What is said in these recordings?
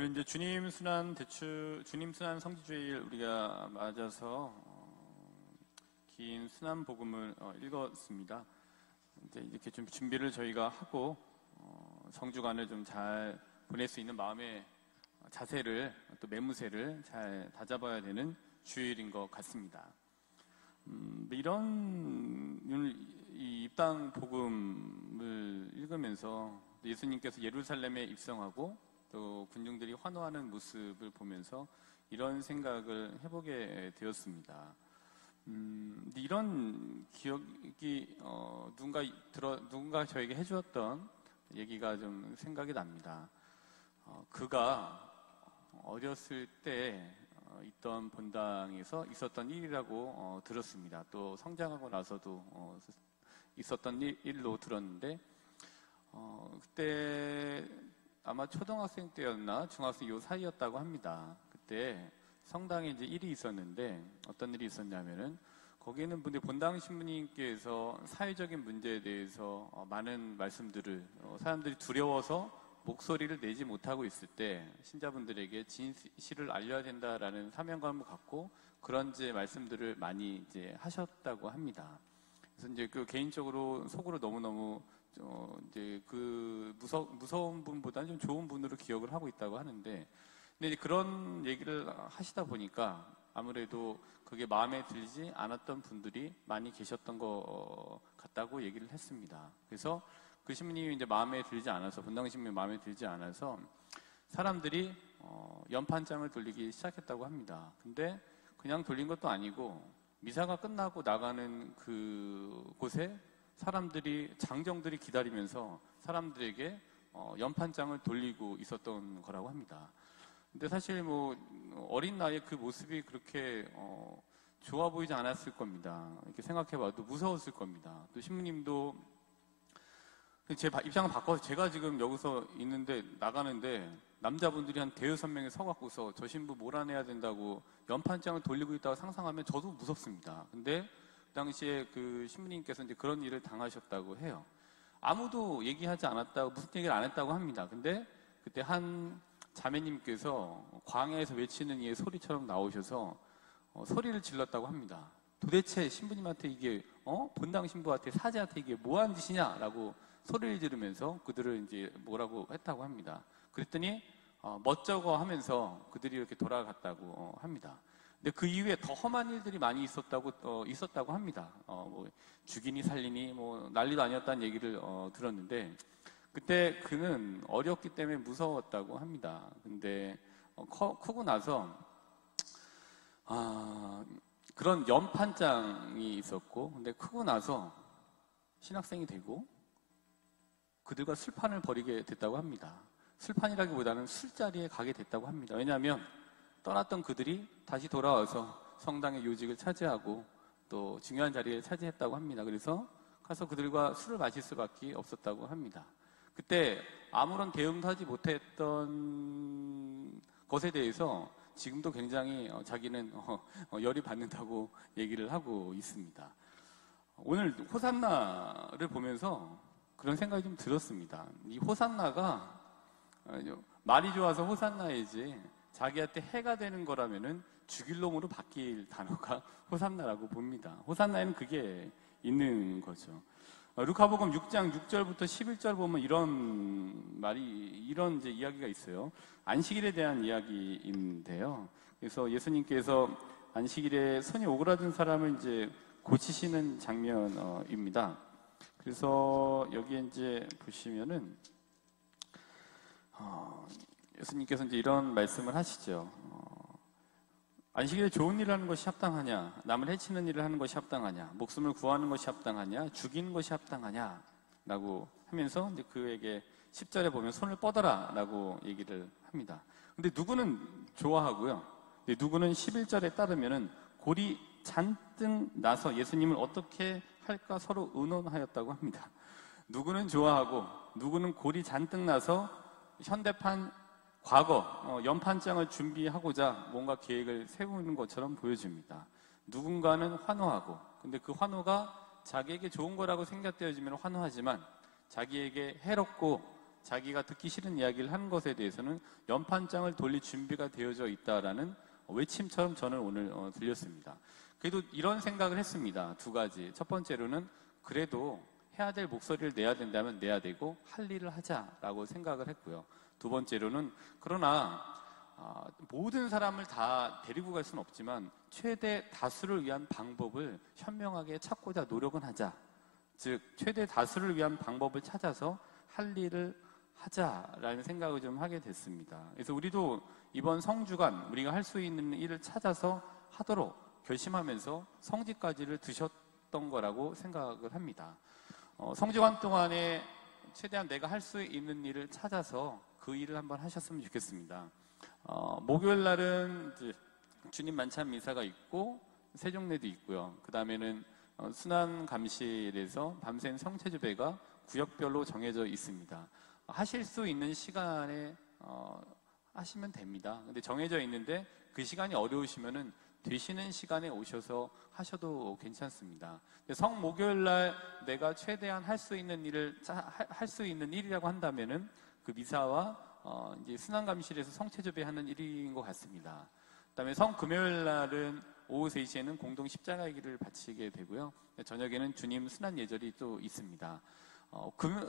오늘 이제 주님 순환 성지주일 우리가 맞아서 긴 순환 복음을 읽었습니다. 이제 이렇게 좀 준비를 저희가 하고 성주간을 좀 잘 보낼 수 있는 마음의 자세를 또 매무새를 잘 다잡아야 되는 주일인 것 같습니다. 이런 이 입당 복음을 읽으면서 예수님께서 예루살렘에 입성하고 또 군중들이 환호하는 모습을 보면서 이런 생각을 해보게 되었습니다. 이런 기억이 누군가 저에게 해주었던 얘기가 좀 생각이 납니다. 그가 어렸을 때 있던 본당에서 있었던 일이라고 들었습니다. 또 성장하고 나서도 있었던 일로 들었는데 그때 아마 초등학생 때였나 중학생 요 사이였다고 합니다. 그때 성당에 이제 일이 있었는데 어떤 일이 있었냐면은 거기에는 본당 신부님께서 사회적인 문제에 대해서 많은 말씀들을 사람들이 두려워서 목소리를 내지 못하고 있을 때 신자분들에게 진실을 알려야 된다라는 사명감을 갖고 그런 이제 말씀들을 많이 이제 하셨다고 합니다. 그래서 이제 그 개인적으로 속으로 너무너무 이제 그 무서운 분보다는 좀 좋은 분으로 기억을 하고 있다고 하는데, 근데 그런 얘기를 하시다 보니까 아무래도 그게 마음에 들지 않았던 분들이 많이 계셨던 것 같다고 얘기를 했습니다. 그래서 그 신부님이 이제 마음에 들지 않아서, 본당 신부님이 마음에 들지 않아서 사람들이 연판장을 돌리기 시작했다고 합니다. 근데 그냥 돌린 것도 아니고 미사가 끝나고 나가는 그 곳에 장정들이 기다리면서 사람들에게 연판장을 돌리고 있었던 거라고 합니다. 근데 사실 어린 나이에 그 모습이 그렇게 좋아 보이지 않았을 겁니다. 이렇게 생각해봐도 무서웠을 겁니다. 또 신부님도 제 입장을 바꿔서 제가 지금 여기서 있는데 나가는데 남자분들이 한 대여섯 명이 서갖고서 저 신부 몰아내야 된다고 연판장을 돌리고 있다고 상상하면 저도 무섭습니다. 근데 그 당시에 그 신부님께서 이제 그런 일을 당하셨다고 해요. 아무도 얘기하지 않았다고, 무슨 얘기를 안 했다고 합니다. 근데 그때 한 자매님께서 광야에서 외치는 이의 소리처럼 나오셔서 소리를 질렀다고 합니다. 도대체 신부님한테 이게 본당 신부한테 사제한테 이게 뭐하는 짓이냐라고 소리를 지르면서 그들을 이제 뭐라고 했다고 합니다. 그랬더니 멋쩍어 하면서 그들이 이렇게 돌아갔다고 합니다. 근데 그 이후에 더 험한 일들이 많이 있었다고 합니다. 죽이니 살리니 난리도 아니었다는 얘기를 들었는데, 그때 그는 어렸기 때문에 무서웠다고 합니다. 근데 크고 나서 그런 연판장이 있었고, 근데 크고 나서 신학생이 되고 그들과 술판을 벌이게 됐다고 합니다. 술판이라기보다는 술자리에 가게 됐다고 합니다. 왜냐하면 떠났던 그들이 다시 돌아와서 성당의 요직을 차지하고 또 중요한 자리를 차지했다고 합니다. 그래서 가서 그들과 술을 마실 수밖에 없었다고 합니다. 그때 아무런 대응도 하지 못했던 것에 대해서 지금도 굉장히 자기는 열이 받는다고 얘기를 하고 있습니다. 오늘 호산나를 보면서 그런 생각이 좀 들었습니다. 이 호산나가 말이 좋아서 호산나이지 자기한테 해가 되는 거라면은 죽일 놈으로 바뀔 단어가 호산나라고 봅니다. 호산나에는 그게 있는 거죠. 루카복음 6장 6절부터 11절 보면 이런 이제 이야기가 있어요. 안식일에 대한 이야기인데요. 그래서 예수님께서 안식일에 손이 오그라든 사람을 이제 고치시는 장면입니다. 그래서 여기에 이제 보시면은 예수님께서 이제 이런 말씀을 하시죠. 안식일에 좋은 일을 하는 것이 합당하냐? 남을 해치는 일을 하는 것이 합당하냐? 목숨을 구하는 것이 합당하냐? 죽이는 것이 합당하냐? 라고 하면서 이제 그에게 10절에 보면 손을 뻗어라 라고 얘기를 합니다. 근데 누구는 좋아하고요. 누구는 11절에 따르면은 골이 잔뜩 나서 예수님을 어떻게 할까 서로 의논하였다고 합니다. 누구는 좋아하고 누구는 골이 잔뜩 나서 현대판 과거 연판장을 준비하고자 뭔가 계획을 세우는 것처럼 보여집니다. 누군가는 환호하고, 근데 그 환호가 자기에게 좋은 거라고 생각되어지면 환호하지만 자기에게 해롭고 자기가 듣기 싫은 이야기를 한 것에 대해서는 연판장을 돌릴 준비가 되어져 있다라는 외침처럼 저는 오늘 들렸습니다. 그래도 이런 생각을 했습니다. 두 가지. 첫 번째로는 그래도 해야 될 목소리를 내야 된다면 내야 되고 할 일을 하자라고 생각을 했고요. 두 번째로는 그러나 모든 사람을 다 데리고 갈 수는 없지만 최대 다수를 위한 방법을 현명하게 찾고자 노력은 하자. 즉 최대 다수를 위한 방법을 찾아서 할 일을 하자라는 생각을 좀 하게 됐습니다. 그래서 우리도 이번 성주간 우리가 할 수 있는 일을 찾아서 하도록 결심하면서 성지까지를 드셨던 거라고 생각을 합니다. 성주간 동안에 최대한 내가 할 수 있는 일을 찾아서 그 일을 한번 하셨으면 좋겠습니다. 목요일 날은 주님 만찬 미사가 있고 세종례도 있고요. 그 다음에는 순환 감실에서 밤샘 성체주배가 구역별로 정해져 있습니다. 하실 수 있는 시간에 하시면 됩니다. 근데 정해져 있는데 그 시간이 어려우시면은 되시는 시간에 오셔서 하셔도 괜찮습니다. 성목요일 날 내가 최대한 할 수 있는 일을 할 수 있는 일이라고 한다면은 그 미사와 이제 순환감실에서 성체조배하는 일인 것 같습니다. 그다음에 성금요일 날은 오후 3시에는 공동 십자가의 길을 바치게 되고요. 저녁에는 주님 순환 예절이 또 있습니다.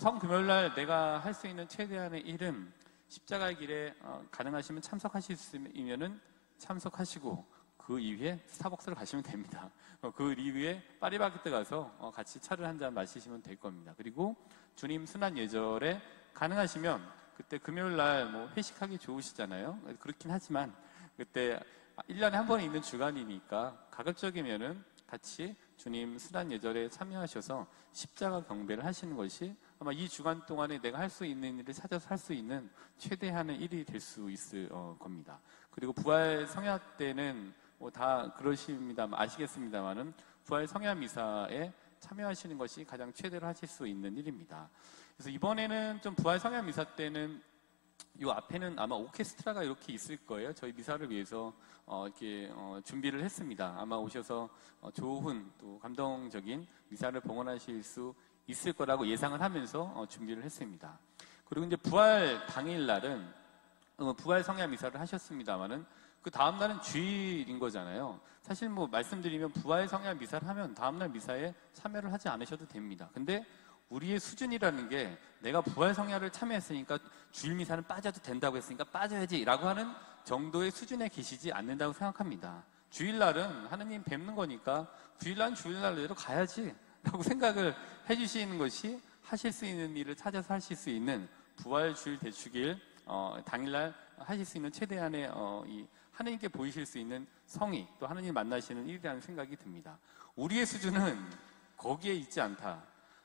성금요일 날 내가 할 수 있는 최대한의 일은 십자가의 길에 가능하시면 참석하실 수 있으면은 참석하시고 그 이후에 스타벅스를 가시면 됩니다. 그 이후에 파리바게뜨 가서 같이 차를 한 잔 마시시면 될 겁니다. 그리고 주님 순환 예절에 가능하시면 그때 금요일 날 뭐 회식하기 좋으시잖아요. 그렇긴 하지만 그때 1년에 한 번 있는 주간이니까 가급적이면은 같이 주님 순환 예절에 참여하셔서 십자가 경배를 하시는 것이 아마 이 주간 동안에 내가 할 수 있는 일을 찾아서 할 수 있는 최대한의 일이 될 수 있을 겁니다. 그리고 부활 성야 때는 뭐 다 그러십니다. 아시겠습니다만은 부활 성야 미사에 참여하시는 것이 가장 최대로 하실 수 있는 일입니다. 그래서 이번에는 좀 부활 성야 미사 때는 이 앞에는 아마 오케스트라가 이렇게 있을 거예요. 저희 미사를 위해서 이렇게 준비를 했습니다. 아마 오셔서 좋은 또 감동적인 미사를 봉헌하실 수 있을 거라고 예상을 하면서 준비를 했습니다. 그리고 이제 부활 당일 날은 부활 성야 미사를 하셨습니다만은 그 다음 날은 주일인 거잖아요. 사실 뭐 말씀드리면 부활 성야 미사를 하면 다음 날 미사에 참여를 하지 않으셔도 됩니다. 근데 우리의 수준이라는 게 내가 부활 성야를 참여했으니까 주일 미사는 빠져도 된다고 했으니까 빠져야지라고 하는 정도의 수준에 계시지 않는다고 생각합니다. 주일날은 하느님 뵙는 거니까 주일날은 주일날대로 가야지라고 생각을 해주시는 것이 하실 수 있는 일을 찾아서 하실 수 있는 부활 주일 대축일 당일날 하실 수 있는 최대한의 이 하느님께 보이실 수 있는 성의 또 하느님 만나시는 일이라는 생각이 듭니다. 우리의 수준은 거기에 있지 않다.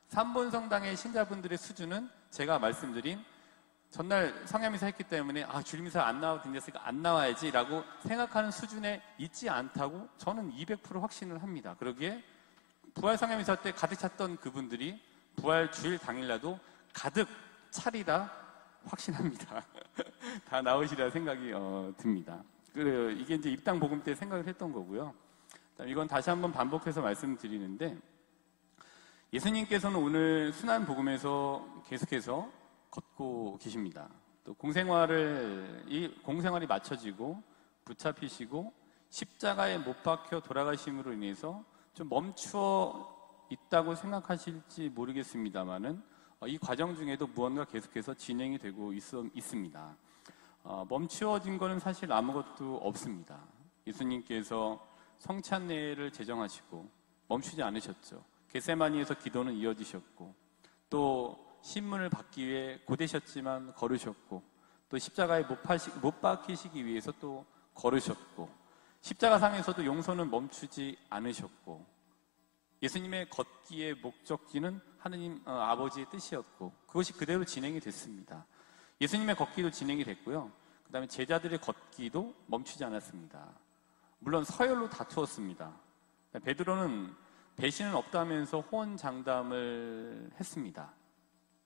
3본 성당의 신자분들의 수준은 제가 말씀드린 전날 성야미사 했기 때문에 주일미사 안 나와도 된다니까 안 나와야지 라고 생각하는 수준에 있지 않다고 저는 200% 확신을 합니다. 그러기에 부활 성야미사 때 가득 찼던 그분들이 부활 주일 당일날도 가득 차리라 확신합니다. 다 나오시리라 생각이 듭니다. 이게 이제 입당 복음 때 생각을 했던 거고요. 이건 다시 한번 반복해서 말씀드리는데 예수님께서는 오늘 순환 복음에서 계속해서 걷고 계십니다. 또 공생활이 맞춰지고 붙잡히시고 십자가에 못 박혀 돌아가심으로 인해서 좀 멈추어 있다고 생각하실지 모르겠습니다만은 이 과정 중에도 무언가 계속해서 진행이 되고 있습니다. 멈추어진 거는 사실 아무것도 없습니다. 예수님께서 성찬례를 제정하시고 멈추지 않으셨죠. 겟세마니에서 기도는 이어지셨고 또 신문을 받기 위해 고되셨지만 걸으셨고 또 십자가에 못 박히시기 위해서 또 걸으셨고 십자가상에서도 용서는 멈추지 않으셨고 예수님의 걷기의 목적지는 하느님 아버지의 뜻이었고 그것이 그대로 진행이 됐습니다. 예수님의 걷기도 진행이 됐고요. 그 다음에 제자들의 걷기도 멈추지 않았습니다. 물론 서열로 다투었습니다. 베드로는 배신은 없다면서 호언장담을 했습니다.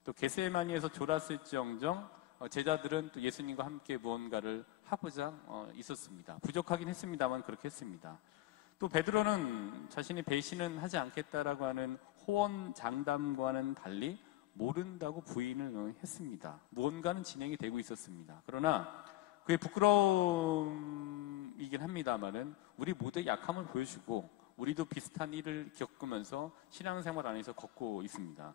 또 겟세마니에서 졸았을지언정 제자들은 또 예수님과 함께 무언가를 하고자 있었습니다. 부족하긴 했습니다만 그렇게 했습니다. 또 베드로는 자신이 배신은 하지 않겠다라고 하는 호언장담과는 달리 모른다고 부인을 했습니다. 무언가는 진행이 되고 있었습니다. 그러나 그게 부끄러움이긴 합니다만은 우리 모두의 약함을 보여주고 우리도 비슷한 일을 겪으면서 신앙생활 안에서 걷고 있습니다.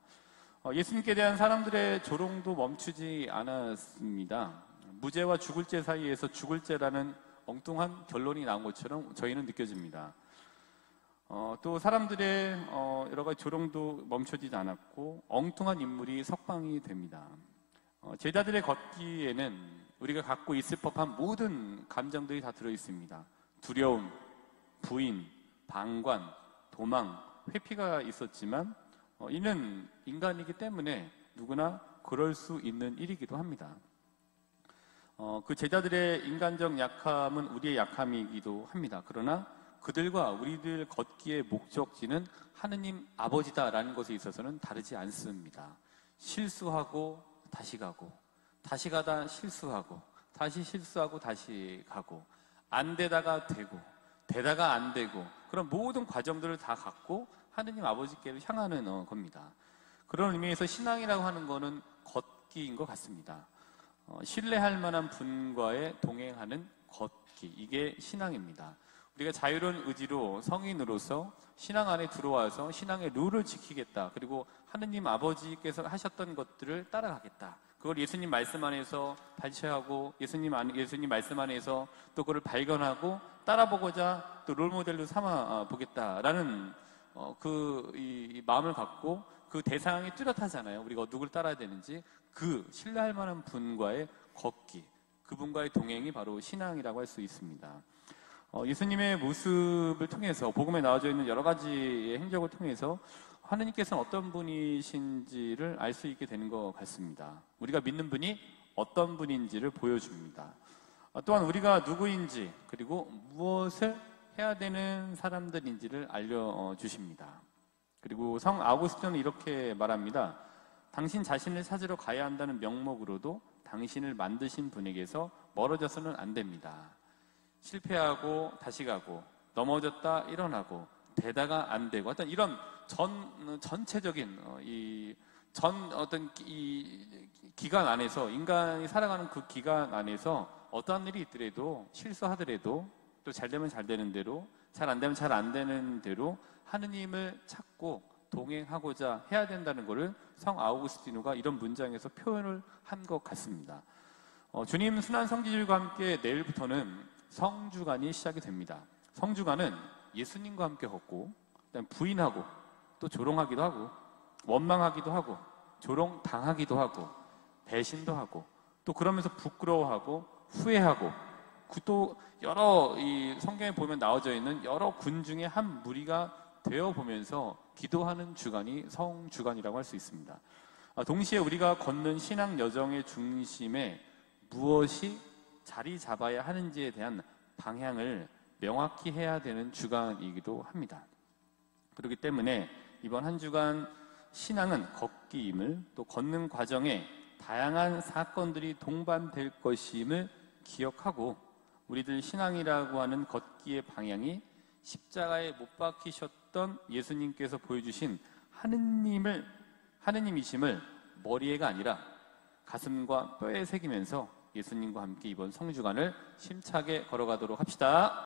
예수님께 대한 사람들의 조롱도 멈추지 않았습니다. 무죄와 죽을 죄 사이에서 죽을 죄라는 엉뚱한 결론이 나온 것처럼 저희는 느껴집니다. 또 사람들의 여러 가지 조롱도 멈춰지지 않았고 엉뚱한 인물이 석방이 됩니다. 제자들의 걷기에는 우리가 갖고 있을 법한 모든 감정들이 다 들어있습니다. 두려움, 부인, 방관, 도망, 회피가 있었지만 이는 인간이기 때문에 누구나 그럴 수 있는 일이기도 합니다. 그 제자들의 인간적 약함은 우리의 약함이기도 합니다. 그러나 그들과 우리들 걷기의 목적지는 하느님 아버지다라는 것에 있어서는 다르지 않습니다. 실수하고 다시 가고, 다시 가다 실수하고, 다시 실수하고 다시 가고, 안 되다가 되고, 되다가 안 되고, 그런 모든 과정들을 다 갖고 하느님 아버지께로 향하는 겁니다. 그런 의미에서 신앙이라고 하는 것은 걷기인 것 같습니다. 신뢰할 만한 분과의 동행하는 걷기, 이게 신앙입니다. 우리가 자유로운 의지로 성인으로서 신앙 안에 들어와서 신앙의 룰을 지키겠다. 그리고 하느님 아버지께서 하셨던 것들을 따라가겠다. 그걸 예수님 말씀 안에서 발췌하고 예수님 말씀 안에서 또 그걸 발견하고 따라보고자 또 롤모델로 삼아 보겠다라는 이 마음을 갖고 그 대상이 뚜렷하잖아요. 우리가 누굴 따라야 되는지 그 신뢰할 만한 분과의 걷기, 그분과의 동행이 바로 신앙이라고 할 수 있습니다. 예수님의 모습을 통해서 복음에 나와져 있는 여러 가지의 행적을 통해서 하느님께서는 어떤 분이신지를 알 수 있게 되는 것 같습니다. 우리가 믿는 분이 어떤 분인지를 보여줍니다. 또한 우리가 누구인지 그리고 무엇을 해야 되는 사람들인지를 알려주십니다. 그리고 성 아우구스티노는 이렇게 말합니다. 당신 자신을 찾으러 가야 한다는 명목으로도 당신을 만드신 분에게서 멀어져서는 안 됩니다. 실패하고 다시 가고 넘어졌다 일어나고 되다가 안 되고 어떤 이런 전체적인 어떤 기간 안에서 인간이 살아가는 그 기간 안에서 어떠한 일이 있더라도 실수하더라도 또 잘 되면 잘 되는 대로 잘 안 되면 잘 안 되는 대로 하느님을 찾고 동행하고자 해야 된다는 것을 성 아우구스티노가 이런 문장에서 표현을 한 것 같습니다. 주님 순환 성지율과 함께 내일부터는 성주간이 시작이 됩니다. 성주간은 예수님과 함께 걷고 그다음에 부인하고 또 조롱하기도 하고 원망하기도 하고 조롱당하기도 하고 배신도 하고 또 그러면서 부끄러워하고 후회하고 또 여러 이 성경에 보면 나와져 있는 여러 군 중에 한 무리가 되어 보면서 기도하는 주간이 성주간이라고 할 수 있습니다. 동시에 우리가 걷는 신앙 여정의 중심에 무엇이 자리 잡아야 하는지에 대한 방향을 명확히 해야 되는 주간이기도 합니다. 그렇기 때문에 이번 한 주간 신앙은 걷기임을 또 걷는 과정에 다양한 사건들이 동반될 것임을 기억하고 우리들 신앙이라고 하는 걷기의 방향이 십자가에 못 박히셨던 예수님께서 보여주신 하느님이심을 머리에가 아니라 가슴과 뼈에 새기면서 예수님과 함께 이번 성주간을 힘차게 걸어가도록 합시다.